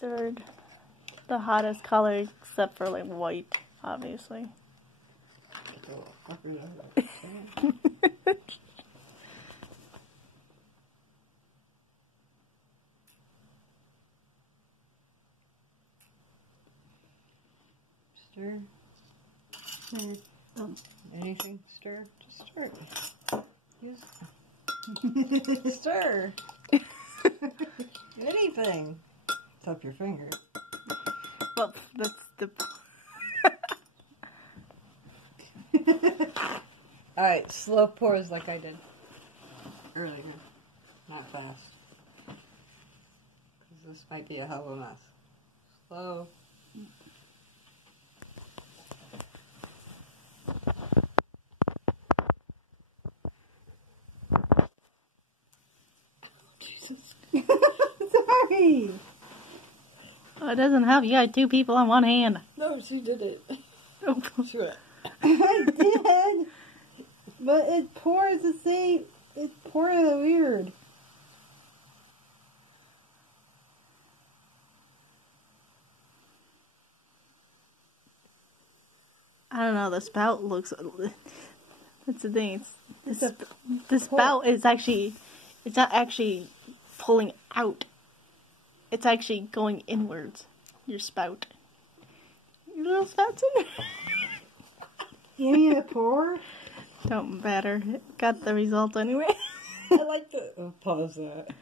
Mustard. The hottest color except for like white, obviously. Stir. Anything? Stir. Just stir. Use. Stir. Anything. Tap your finger. Well, that's the. Alright, slow pours like I did earlier. Not fast. Because this might be a hell of a mess. Slow. Jesus. Sorry! Oh, it doesn't help. You got two people on one hand. No, she did it. Oh. Sure. I did! But it pours the same. It pours weird. I don't know. The spout looks. That's the thing. The spout is actually. It's not actually pulling out. It's actually going inwards. Your spout. Your little spout's in there. You need a pour? Don't matter. Got the result anyway. I like the. Oh, pause that.